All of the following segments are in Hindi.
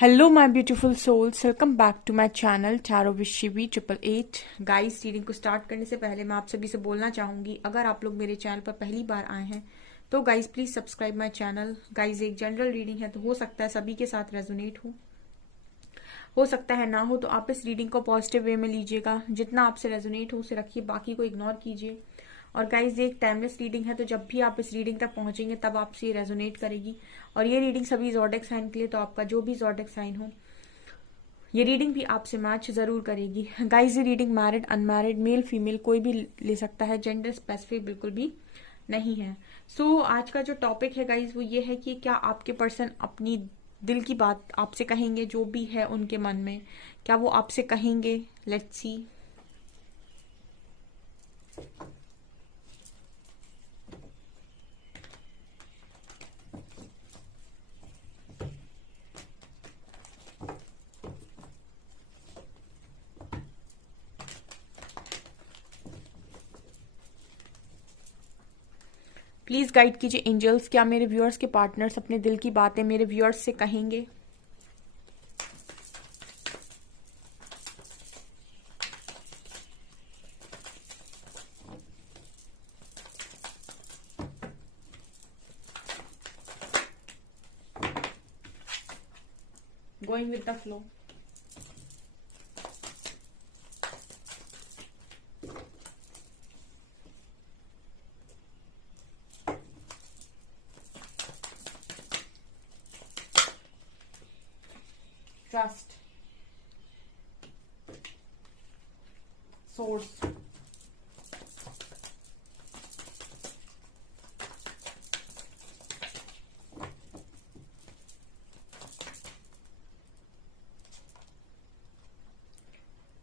Hello my beautiful souls, welcome back to my channel tarot with Shivi 888। Guys, reading को स्टार्ट करने से पहले मैं आप सभी से बोलना चाहूंगी, अगर आप लोग मेरे चैनल पर पहली बार आए हैं तो guys please subscribe my channel. Guys, एक जनरल रीडिंग है तो हो सकता है सभी के साथ रेजोनेट हो सकता है ना हो, तो आप इस रीडिंग को पॉजिटिव वे में लीजिएगा। जितना आपसे रेजोनेट हो उसे रखिए, बाकी को इग्नोर कीजिए। और गाइज, ये एक टाइमलेस रीडिंग है, तो जब भी आप इस रीडिंग तक पहुंचेंगे तब आपसे ये रेजोनेट करेगी। और ये रीडिंग सभी ज़ोडिएक साइन के लिए, तो आपका जो भी ज़ोडिएक साइन हो ये रीडिंग भी आपसे मैच जरूर करेगी। गाइज, ये reading married, unmarried, male female कोई भी ले सकता है, जेंडर स्पेसिफिक बिल्कुल भी नहीं है। आज का जो टॉपिक है गाइज वो ये है कि क्या आपके पर्सन अपनी दिल की बात आपसे कहेंगे, जो भी है उनके मन में, क्या वो आपसे कहेंगे। Let's see. प्लीज गाइड कीजिए एंजल्स, क्या मेरे व्यूअर्स के पार्टनर्स अपने दिल की बातें मेरे व्यूअर्स से कहेंगे। Going with the flow. Trust, source,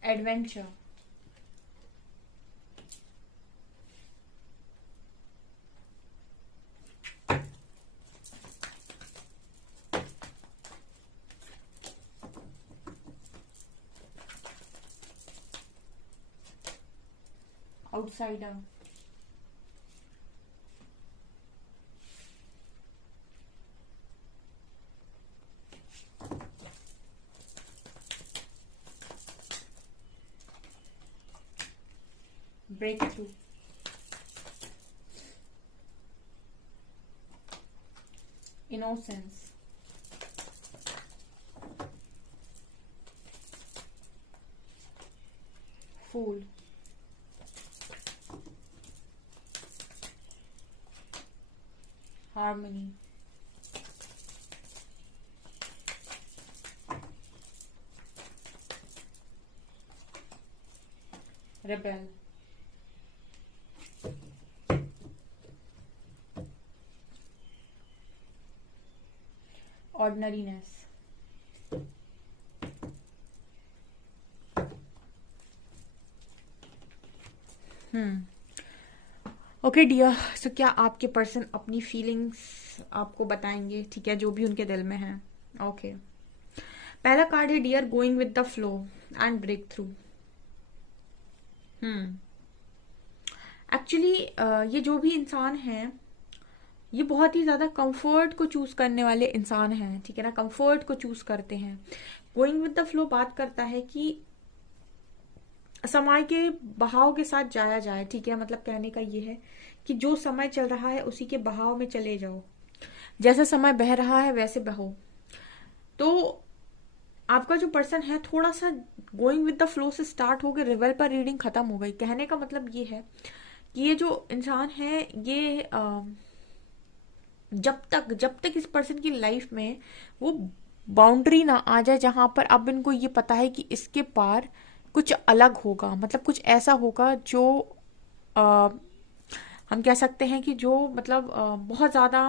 adventure, outsider, break through, innocence, fool, harmony, rebel, ordinariness. Okay dear, so क्या आपके पर्सन अपनी फीलिंग्स आपको बताएंगे, ठीक है, जो भी उनके दिल में है। ओके, पहला कार्ड है dear, going with the flow and break through. Actually ये जो भी इंसान है ये बहुत ही ज्यादा कंफर्ट को चूज करने वाले इंसान हैं, ठीक है ना, कंफर्ट को चूज करते हैं। गोइंग विद द फ्लो बात करता है कि समय के बहाव के साथ जाया जाए, ठीक है, मतलब कहने का ये है कि जो समय चल रहा है उसी के बहाव में चले जाओ, जैसा समय बह रहा है वैसे बहो। तो आपका जो पर्सन है थोड़ा सा गोइंग विद द फ्लो से स्टार्ट हो गए, रिवेल पर रीडिंग खत्म हो गई। कहने का मतलब ये है कि ये जो इंसान है ये जब तक इस पर्सन की लाइफ में वो बाउंड्री ना आ जाए जहां पर अब इनको ये पता है कि इसके पार कुछ अलग होगा, मतलब कुछ ऐसा होगा जो आ, हम कह सकते हैं कि जो मतलब बहुत ज्यादा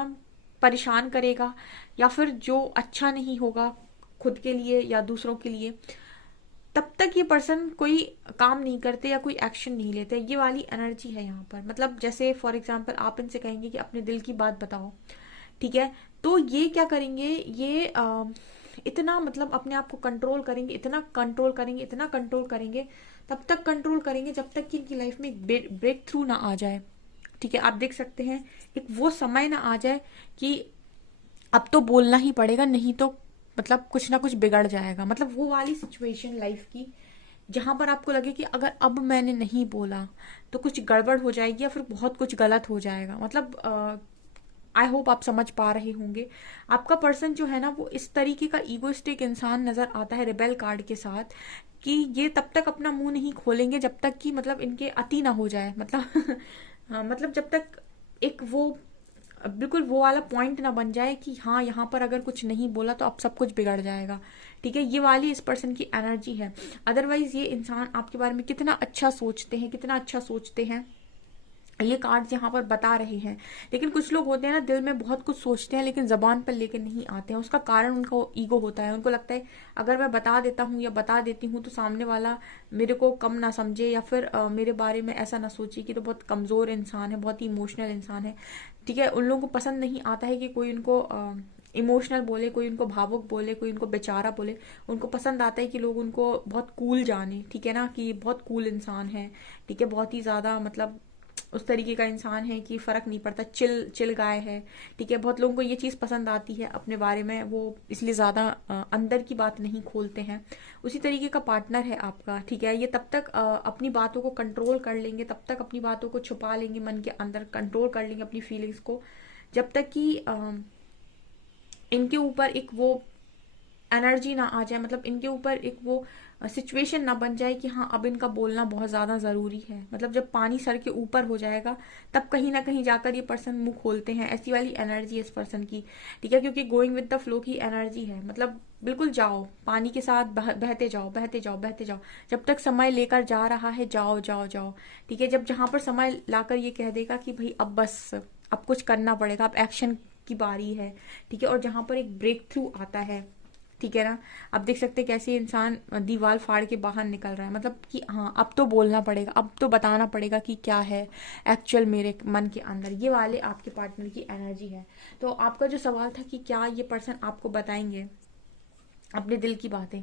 परेशान करेगा, या फिर जो अच्छा नहीं होगा खुद के लिए या दूसरों के लिए, तब तक ये पर्सन कोई काम नहीं करते या कोई एक्शन नहीं लेते। ये वाली एनर्जी है यहाँ पर। मतलब जैसे फॉर एग्जाम्पल आप इनसे कहेंगे कि अपने दिल की बात बताओ, ठीक है, तो ये क्या करेंगे, ये इतना मतलब अपने आप को कंट्रोल करेंगे, इतना कंट्रोल करेंगे, इतना कंट्रोल करेंगे, तब तक कंट्रोल करेंगे जब तक कि इनकी लाइफ में ब्रेक थ्रू ना आ जाए, ठीक है। आप देख सकते हैं एक वो समय ना आ जाए कि अब तो बोलना ही पड़ेगा, नहीं तो मतलब कुछ ना कुछ बिगड़ जाएगा। मतलब वो वाली सिचुएशन लाइफ की जहां पर आपको लगे कि अगर अब मैंने नहीं बोला तो कुछ गड़बड़ हो जाएगी या फिर बहुत कुछ गलत हो जाएगा। मतलब आई होप आप समझ पा रहे होंगे। आपका पर्सन जो है ना वो इस तरीके का ईगोइस्टिक इंसान नजर आता है रिबेल कार्ड के साथ, कि ये तब तक अपना मुंह नहीं खोलेंगे जब तक कि मतलब इनके अति ना हो जाए। मतलब हाँ, मतलब जब तक एक वो बिल्कुल वो वाला पॉइंट ना बन जाए कि हाँ यहाँ पर अगर कुछ नहीं बोला तो अब सब कुछ बिगड़ जाएगा। ठीक है, ये वाली इस पर्सन की एनर्जी है। अदरवाइज ये इंसान आपके बारे में कितना अच्छा सोचते हैं, कितना अच्छा सोचते हैं, ये कार्ड्स यहाँ पर बता रहे हैं। लेकिन कुछ लोग होते हैं ना, दिल में बहुत कुछ सोचते हैं लेकिन जबान पर लेकर नहीं आते हैं। उसका कारण उनका ईगो होता है। उनको लगता है अगर मैं बता देता हूँ या बता देती हूँ तो सामने वाला मेरे को कम ना समझे या फिर मेरे बारे में ऐसा ना सोचे कि तो बहुत कमजोर इंसान है, बहुत ही इमोशनल इंसान है। ठीक है, उन लोगों को पसंद नहीं आता है कि कोई उनको इमोशनल बोले, कोई उनको भावुक बोले, कोई उनको बेचारा बोले। उनको पसंद आता है कि लोग उनको बहुत कूल जाने। ठीक है ना, कि बहुत कूल इंसान है। ठीक है, बहुत ही ज्यादा मतलब उस तरीके का इंसान है कि फर्क नहीं पड़ता, चिल चिल गाय है। ठीक है, बहुत लोगों को ये चीज पसंद आती है अपने बारे में, वो इसलिए ज्यादा अंदर की बात नहीं खोलते हैं। उसी तरीके का पार्टनर है आपका। ठीक है, ये तब तक अपनी बातों को कंट्रोल कर लेंगे, तब तक अपनी बातों को छुपा लेंगे, मन के अंदर कंट्रोल कर लेंगे अपनी फीलिंग्स को, जब तक कि इनके ऊपर एक वो एनर्जी ना आ जाए, मतलब इनके ऊपर एक वो सिचुएशन ना बन जाए कि हाँ अब इनका बोलना बहुत ज्यादा जरूरी है। मतलब जब पानी सर के ऊपर हो जाएगा तब कहीं ना कहीं जाकर ये पर्सन मुंह खोलते हैं। ऐसी वाली एनर्जी है इस पर्सन की। ठीक है, क्योंकि गोइंग विद द फ्लो की एनर्जी है। मतलब बिल्कुल जाओ पानी के साथ, बहते जाओ बहते जाओ बहते जाओ। जब तक समय लेकर जा रहा है जाओ जाओ जाओ। ठीक है, जब जहां पर समय लाकर ये कह देगा कि भाई अब बस, अब कुछ करना पड़ेगा, अब एक्शन की बारी है। ठीक है, और जहां पर एक ब्रेक थ्रू आता है, ठीक है ना, अब देख सकते हैं कैसे इंसान दीवार फाड़ के बाहर निकल रहा है। मतलब कि हाँ अब तो बोलना पड़ेगा, अब तो बताना पड़ेगा कि क्या है एक्चुअल मेरे मन के अंदर। ये वाले आपके पार्टनर की एनर्जी है। तो आपका जो सवाल था कि क्या ये पर्सन आपको बताएंगे अपने दिल की बातें,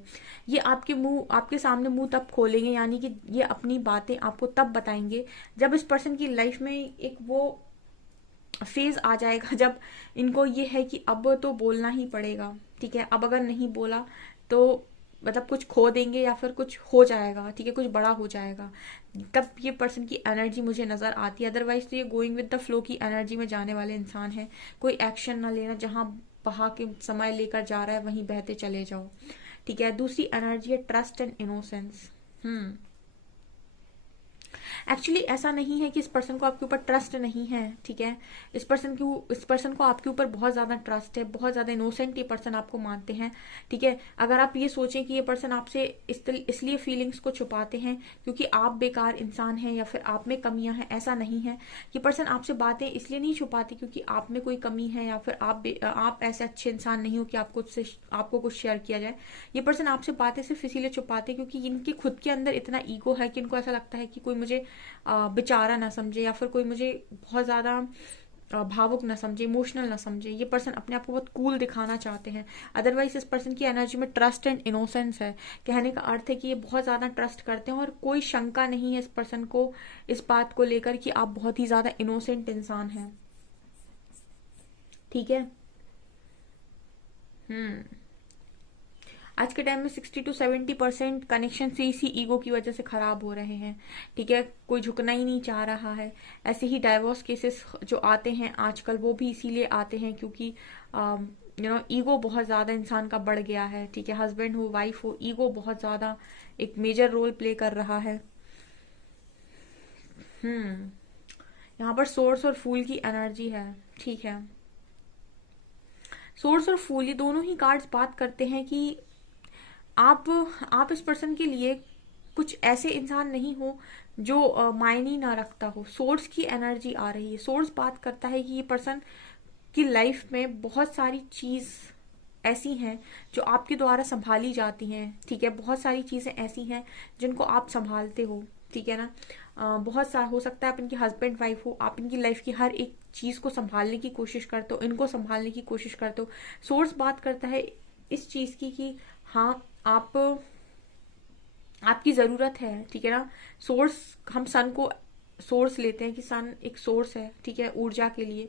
ये आपके मुंह, आपके सामने मुंह तब खोलेंगे, यानी कि ये अपनी बातें आपको तब बताएंगे जब इस पर्सन की लाइफ में एक वो फेज आ जाएगा जब इनको ये है कि अब तो बोलना ही पड़ेगा। ठीक है, अब अगर नहीं बोला तो मतलब कुछ खो देंगे या फिर कुछ हो जाएगा। ठीक है, कुछ बड़ा हो जाएगा। तब ये पर्सन की एनर्जी मुझे नजर आती है। अदरवाइज तो ये गोइंग विद द फ्लो की एनर्जी में जाने वाले इंसान है। कोई एक्शन ना लेना, जहां बहा के समय लेकर जा रहा है वहीं बहते चले जाओ। ठीक है, दूसरी एनर्जी है ट्रस्ट एंड इनोसेंस। एक्चुअली ऐसा नहीं है कि इस पर्सन को आपके ऊपर ट्रस्ट नहीं है। ठीक है, इस पर्सन को आपके ऊपर बहुत ज्यादा ट्रस्ट है, बहुत ज्यादा इनोसेंट ये पर्सन आपको मानते हैं। ठीक है, अगर आप ये सोचें कि ये पर्सन आपसे इसलिए फीलिंग्स को छुपाते हैं क्योंकि आप बेकार इंसान हैं या फिर आप में कमियां हैं, ऐसा नहीं है। ये पर्सन आपसे बातें इसलिए नहीं छुपाते क्योंकि आप में कोई कमी है या फिर आप ऐसे अच्छे इंसान नहीं हो कि आपको कुछ शेयर किया जाए। ये पर्सन आपसे बातें सिर्फ इसीलिए छुपाते हैं क्योंकि इनके खुद के अंदर इतना ईगो है कि इनको ऐसा लगता है कि कोई मुझे बेचारा ना समझे या फिर कोई मुझे बहुत ज्यादा भावुक ना समझे, इमोशनल ना समझे। ये पर्सन अपने आप को बहुत कूल दिखाना चाहते हैं। अदरवाइज इस पर्सन की एनर्जी में ट्रस्ट एंड इनोसेंस है। कहने का अर्थ है कि ये बहुत ज्यादा ट्रस्ट करते हैं और कोई शंका नहीं है इस पर्सन को इस बात को लेकर कि आप बहुत ही ज्यादा इनोसेंट इंसान हैं। ठीक है, आज के टाइम में 60 to 70% कनेक्शन से इसी ईगो की वजह से खराब हो रहे हैं। ठीक है, कोई झुकना ही नहीं चाह रहा है। ऐसे ही डाइवोर्स केसेस जो आते हैं आजकल वो भी इसीलिए आते हैं क्योंकि ईगो बहुत ज्यादा इंसान का बढ़ गया है। ठीक है, हस्बैंड हो वाइफ हो, ईगो बहुत ज्यादा एक मेजर रोल प्ले कर रहा है। यहाँ पर सोर्स और फूल की एनर्जी है। ठीक है, सोर्स और फूल ये दोनों ही कार्ड्स बात करते हैं कि आप इस पर्सन के लिए कुछ ऐसे इंसान नहीं हो जो मायने ना रखता हो। सोर्स की एनर्जी आ रही है। सोर्स बात करता है कि ये पर्सन की लाइफ में बहुत सारी चीज ऐसी हैं जो आपके द्वारा संभाली जाती हैं। ठीक है, बहुत सारी चीजें ऐसी हैं जिनको आप संभालते हो। ठीक है ना, बहुत सारा हो सकता है आप इनके हस्बैंड वाइफ हो, आप इनकी लाइफ की हर एक चीज को संभालने की कोशिश करते हो, इनको संभालने की कोशिश करते हो। सोर्स बात करता है इस चीज की कि हाँ आपकी जरूरत है। ठीक है ना, सोर्स हम सन को सोर्स लेते हैं कि सन एक सोर्स है, ठीक है, ऊर्जा के लिए,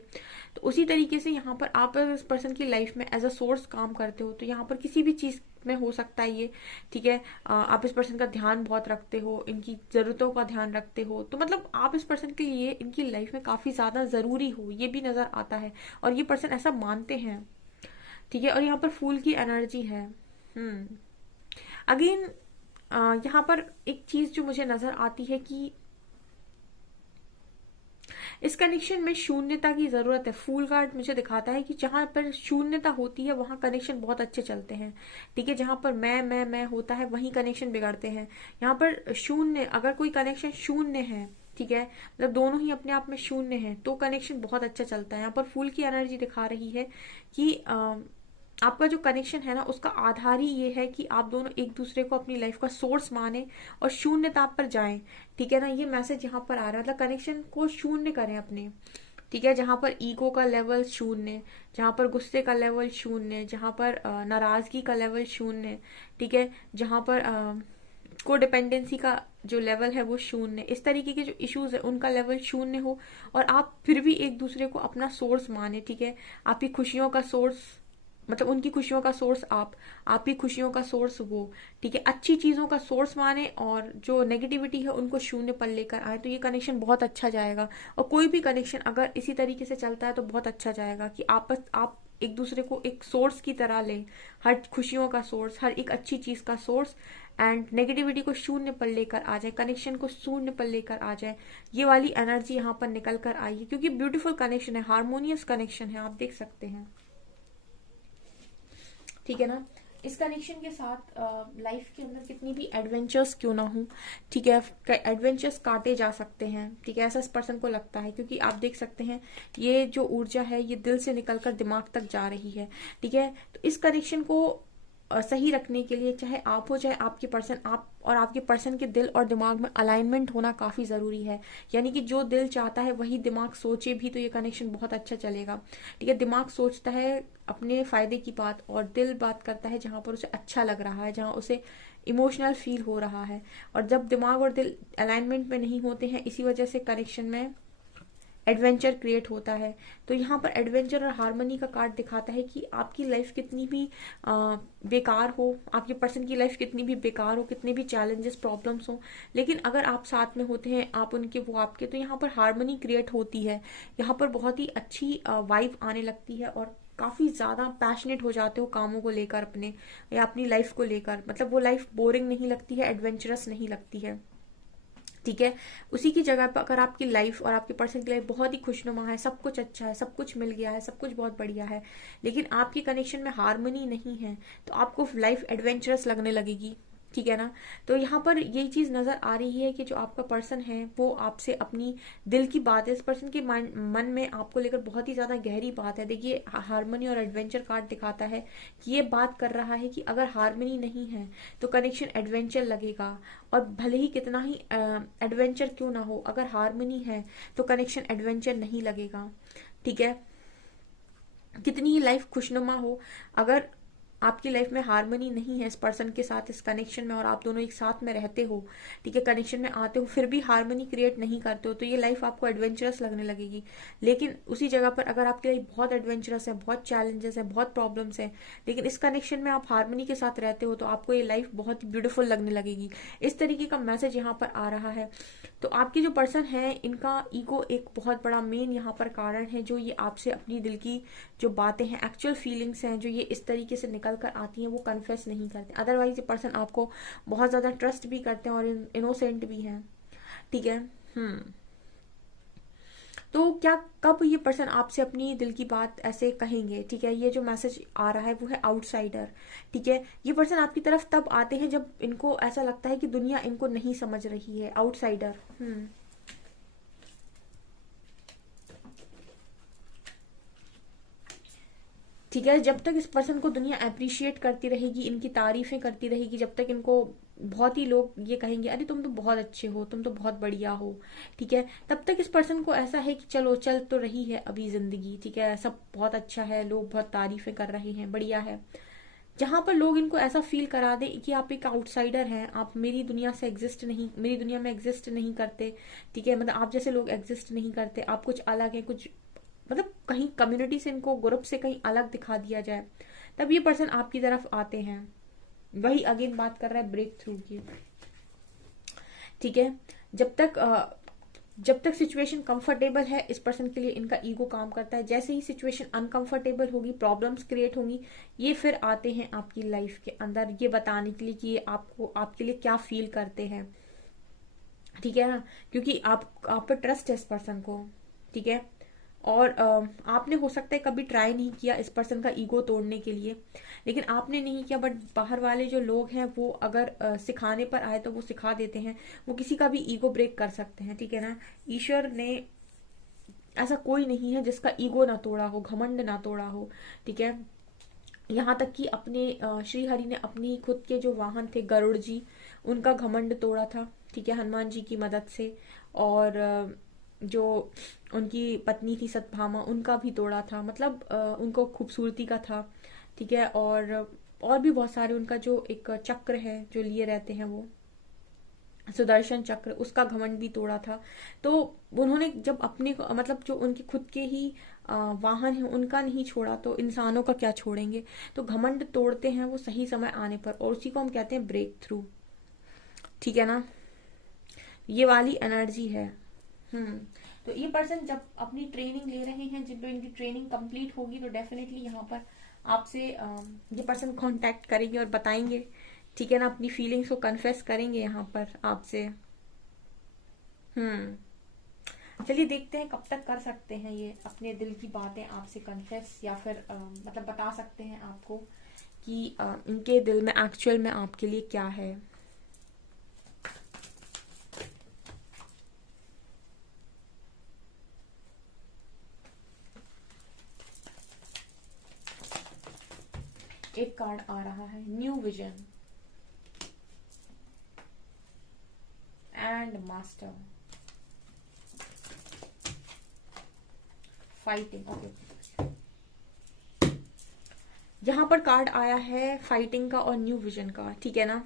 तो उसी तरीके से यहाँ पर आप इस पर्सन की लाइफ में एज अ सोर्स काम करते हो, तो यहाँ पर किसी भी चीज में हो सकता है ये, ठीक है। आप इस पर्सन का ध्यान बहुत रखते हो, इनकी जरूरतों का ध्यान रखते हो, तो मतलब आप इस पर्सन के लिए इनकी लाइफ में काफी ज्यादा जरूरी हो, ये भी नजर आता है, और ये पर्सन ऐसा मानते हैं, ठीक है। और यहाँ पर फूल की एनर्जी है। अगेन यहाँ पर एक चीज जो मुझे नजर आती है कि इस कनेक्शन में शून्यता की जरूरत है। फूल कार्ड मुझे दिखाता है कि जहां पर शून्यता होती है वहां कनेक्शन बहुत अच्छे चलते हैं, ठीक है। जहां पर मैं होता है वहीं कनेक्शन बिगड़ते हैं। यहाँ पर शून्य, अगर कोई कनेक्शन शून्य है, ठीक है, मतलब दोनों ही अपने आप में शून्य है, तो कनेक्शन बहुत अच्छा चलता है। यहाँ पर फूल की एनर्जी दिखा रही है कि आपका जो कनेक्शन है ना, उसका आधार ही ये है कि आप दोनों एक दूसरे को अपनी लाइफ का सोर्स माने और शून्यता पर जाएं, ठीक है ना। ये मैसेज यहाँ पर आ रहा है, मतलब कनेक्शन को शून्य करें अपने, ठीक है। जहां पर ईगो का लेवल शून्य, जहां पर गुस्से का लेवल शून्य, जहां पर नाराजगी का लेवल शून्य, ठीक है, जहां पर को डिपेंडेंसी का जो लेवल है वो शून्य, इस तरीके के जो इश्यूज है उनका लेवल शून्य हो, और आप फिर भी एक दूसरे को अपना सोर्स माने, ठीक है। आपकी खुशियों का सोर्स, मतलब उनकी खुशियों का सोर्स आपकी खुशियों का सोर्स वो, ठीक है। अच्छी चीजों का सोर्स माने और जो नेगेटिविटी है उनको शून्य पर लेकर आए, तो ये कनेक्शन बहुत अच्छा जाएगा। और कोई भी कनेक्शन अगर इसी तरीके से चलता है तो बहुत अच्छा जाएगा कि आप एक दूसरे को एक सोर्स की तरह लें, हर खुशियों का सोर्स, हर एक अच्छी चीज का सोर्स, एंड नेगेटिविटी को शून्य पर लेकर आ जाए, कनेक्शन को शून्य पर लेकर आ जाए। ये वाली एनर्जी यहाँ पर निकल कर आई है, क्योंकि ब्यूटीफुल कनेक्शन है, हार्मोनियस कनेक्शन है, आप देख सकते हैं, ठीक है ना। इस कनेक्शन के साथ लाइफ के अंदर कितनी भी एडवेंचर्स क्यों ना हो, ठीक है, एडवेंचर्स काटे जा सकते हैं, ठीक है, ऐसा इस पर्सन को लगता है। क्योंकि आप देख सकते हैं ये जो ऊर्जा है ये दिल से निकलकर दिमाग तक जा रही है, ठीक है। तो इस कनेक्शन को सही रखने के लिए, चाहे आप हो चाहे आपके पर्सन, आप और आपके पर्सन के दिल और दिमाग में अलाइनमेंट होना काफी जरूरी है। यानी कि जो दिल चाहता है वही दिमाग सोचे भी, तो ये कनेक्शन बहुत अच्छा चलेगा, ठीक है। दिमाग सोचता है अपने फायदे की बात, और दिल बात करता है जहां पर उसे अच्छा लग रहा है, जहां उसे इमोशनल फील हो रहा है। और जब दिमाग और दिल अलाइनमेंट में नहीं होते हैं, इसी वजह से कनेक्शन में एडवेंचर क्रिएट होता है। तो यहाँ पर एडवेंचर और हार्मनी का कार्ड दिखाता है कि आपकी लाइफ कितनी भी बेकार हो, आपके पर्सन की लाइफ कितनी भी बेकार हो, कितने भी चैलेंजेस प्रॉब्लम्स हो, लेकिन अगर आप साथ में होते हैं, आप उनके वो आपके, तो यहाँ पर हार्मनी क्रिएट होती है। यहाँ पर बहुत ही अच्छी वाइब आने लगती है, और काफी ज्यादा पैशनेट हो जाते हो कामों को लेकर अपने, या अपनी लाइफ को लेकर। मतलब वो लाइफ बोरिंग नहीं लगती है, एडवेंचरस नहीं लगती है, ठीक है। उसी की जगह पर अगर आपकी लाइफ और आपके पर्सन की लाइफ बहुत ही खुशनुमा है, सब कुछ अच्छा है, सब कुछ मिल गया है, सब कुछ बहुत बढ़िया है, लेकिन आपके कनेक्शन में हार्मनी नहीं है, तो आपको लाइफ एडवेंचरस लगने लगेगी, ठीक है ना। तो यहाँ पर यही चीज नजर आ रही है कि जो आपका पर्सन है वो आपसे अपनी दिल की बात है, इस पर्सन के मन में आपको लेकर बहुत ही ज्यादा गहरी बात है। देखिए हार्मनी और एडवेंचर कार्ड दिखाता है कि ये बात कर रहा है कि अगर हार्मनी नहीं है तो कनेक्शन एडवेंचर लगेगा, और भले ही कितना ही एडवेंचर क्यों ना हो, अगर हार्मनी है तो कनेक्शन एडवेंचर नहीं लगेगा, ठीक है। कितनी ही लाइफ खुशनुमा हो, अगर आपकी लाइफ में हार्मनी नहीं है इस पर्सन के साथ, इस कनेक्शन में, और आप दोनों एक साथ में रहते हो, ठीक है, कनेक्शन में आते हो, फिर भी हार्मनी क्रिएट नहीं करते हो, तो ये लाइफ आपको एडवेंचरस लगने लगेगी। लेकिन उसी जगह पर अगर आपकी लाइफ बहुत एडवेंचरस है, बहुत चैलेंजेस है, बहुत प्रॉब्लम्स है, लेकिन इस कनेक्शन में आप हार्मनी के साथ रहते हो, तो आपको ये लाइफ बहुत ही ब्यूटीफुल लगने लगेगी। इस तरीके का मैसेज यहाँ पर आ रहा है। तो आपके जो पर्सन है, इनका ईगो एक बहुत बड़ा मेन यहाँ पर कारण है, जो ये आपसे अपनी दिल की जो बातें हैं, एक्चुअल फीलिंग्स हैं, जो ये इस तरीके से निकल कर आती हैं, वो कन्फेस नहीं करते। अदरवाइज ये पर्सन आपको बहुत ज्यादा ट्रस्ट भी करते हैं और इनोसेंट भी हैं, ठीक है। तो क्या कब ये पर्सन आपसे अपनी दिल की बात ऐसे कहेंगे, ठीक है। ये जो मैसेज आ रहा है वो है आउटसाइडर, ठीक है। ये पर्सन आपकी तरफ तब आते हैं जब इनको ऐसा लगता है कि दुनिया इनको नहीं समझ रही है, आउटसाइडर। ठीक है, जब तक इस पर्सन को दुनिया अप्रिशिएट करती रहेगी, इनकी तारीफें करती रहेगी, जब तक इनको बहुत ही लोग ये कहेंगे अरे तुम तो बहुत अच्छे हो, तुम तो बहुत बढ़िया हो, ठीक है, तब तक इस पर्सन को ऐसा है कि चलो चल तो रही है अभी जिंदगी, ठीक है, सब बहुत अच्छा है, लोग बहुत तारीफें कर रहे हैं, बढ़िया है। जहां पर लोग इनको ऐसा फील करा दें कि आप एक आउटसाइडर हैं, आप मेरी दुनिया से एग्जिस्ट नहीं, मेरी दुनिया में एग्जिस्ट नहीं करते, ठीक है, मतलब आप जैसे लोग एग्जिस्ट नहीं करते, आप कुछ अलग है, कुछ मतलब कहीं कम्युनिटी से इनको, ग्रुप से कहीं अलग दिखा दिया जाए, तब ये पर्सन आपकी तरफ आते हैं। वही अगेन बात कर रहा है ब्रेक थ्रू की, ठीक है। जब तक सिचुएशन कंफर्टेबल है, इस पर्सन के लिए इनका ईगो काम करता है। जैसे ही सिचुएशन अनकंफर्टेबल होगी, प्रॉब्लम्स क्रिएट होंगी, ये फिर आते हैं आपकी लाइफ के अंदर ये बताने के लिए कि ये आपको, आपके लिए क्या फील करते हैं, ठीक है ना, क्योंकि आप पर ट्रस्ट है इस पर्सन को, ठीक है। और आपने हो सकता है कभी ट्राई नहीं किया इस पर्सन का ईगो तोड़ने के लिए, लेकिन आपने नहीं किया, बट बाहर वाले जो लोग हैं वो अगर सिखाने पर आए तो वो सिखा देते हैं, वो किसी का भी ईगो ब्रेक कर सकते हैं, ठीक है ना। ईश्वर ने, ऐसा कोई नहीं है जिसका ईगो ना तोड़ा हो, घमंड ना तोड़ा हो, ठीक है। यहाँ तक कि अपने श्री हरि ने अपनी खुद के जो वाहन थे गरुड़ जी, उनका घमंड तोड़ा था, ठीक है, हनुमान जी की मदद से। और जो उनकी पत्नी थी सत्यभामा, उनका भी तोड़ा था, मतलब उनको खूबसूरती का था, ठीक है। और भी बहुत सारे, उनका जो एक चक्र है जो लिए रहते हैं वो सुदर्शन चक्र, उसका घमंड भी तोड़ा था। तो उन्होंने जब अपने मतलब जो उनके खुद के ही वाहन है उनका नहीं छोड़ा, तो इंसानों का क्या छोड़ेंगे। तो घमंड तोड़ते हैं वो सही समय आने पर, और उसी को हम कहते हैं ब्रेक थ्रू, ठीक है ना। ये वाली एनर्जी है। तो ये पर्सन जब अपनी ट्रेनिंग ले रहे हैं, जब इनकी ट्रेनिंग कंप्लीट होगी, तो डेफिनेटली यहाँ पर आपसे ये पर्सन कांटेक्ट करेंगे और बताएंगे, ठीक है ना, अपनी फीलिंग्स को कन्फेस करेंगे यहाँ पर आपसे। चलिए देखते हैं कब तक कर सकते हैं ये अपने दिल की बातें आपसे कन्फेस, या फिर मतलब बता सकते हैं आपको कि इनके दिल में एक्चुअल में आपके लिए क्या है। एक कार्ड आ रहा है new vision and master, fighting, okay. यहां पर कार्ड आया है फाइटिंग का और न्यू विजन का, ठीक है ना।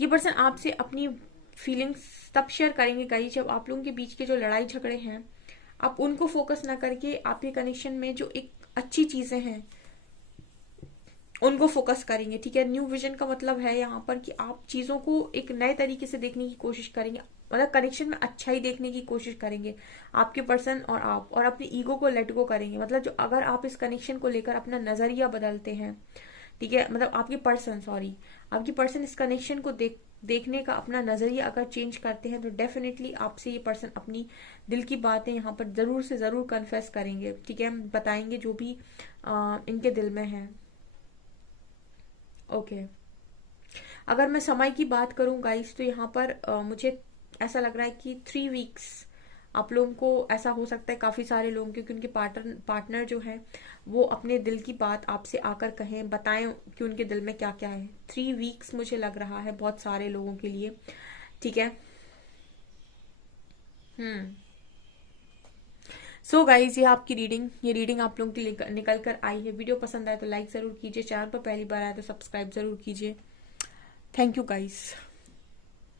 ये पर्सन आपसे अपनी फीलिंग्स तब शेयर करेंगे गाइस, जब आप लोगों के बीच के जो लड़ाई झगड़े हैं, आप उनको फोकस ना करके आपके कनेक्शन में जो एक अच्छी चीजें हैं उनको फोकस करेंगे, ठीक है। न्यू विजन का मतलब है यहाँ पर कि आप चीजों को एक नए तरीके से देखने की कोशिश करेंगे, मतलब कनेक्शन में अच्छा ही देखने की कोशिश करेंगे आपके पर्सन और आप, और अपने ईगो को लेट गो करेंगे। मतलब जो अगर आप इस कनेक्शन को लेकर अपना नजरिया बदलते हैं, ठीक है, मतलब आपकी पर्सन इस कनेक्शन को देखने का अपना नजरिया अगर चेंज करते हैं, तो डेफिनेटली आपसे ये पर्सन अपनी दिल की बातें यहाँ पर जरूर से जरूर कन्फेस करेंगे, ठीक है, बताएंगे जो भी इनके दिल में है। ओके अगर मैं समय की बात करूं गाइस, तो यहाँ पर मुझे ऐसा लग रहा है कि 3 वीक्स आप लोगों को ऐसा हो सकता है, काफी सारे लोग, क्योंकि उनके पार्टनर जो है वो अपने दिल की बात आपसे आकर कहें, बताएं कि उनके दिल में क्या क्या है। 3 वीक्स मुझे लग रहा है बहुत सारे लोगों के लिए, ठीक है। सो गाइज ये आपकी रीडिंग, ये रीडिंग आप लोगों के लिए निकल कर आई है। वीडियो पसंद आए तो लाइक जरूर कीजिए, चैनल पर पहली बार आए तो सब्सक्राइब जरूर कीजिए। Thank you guys.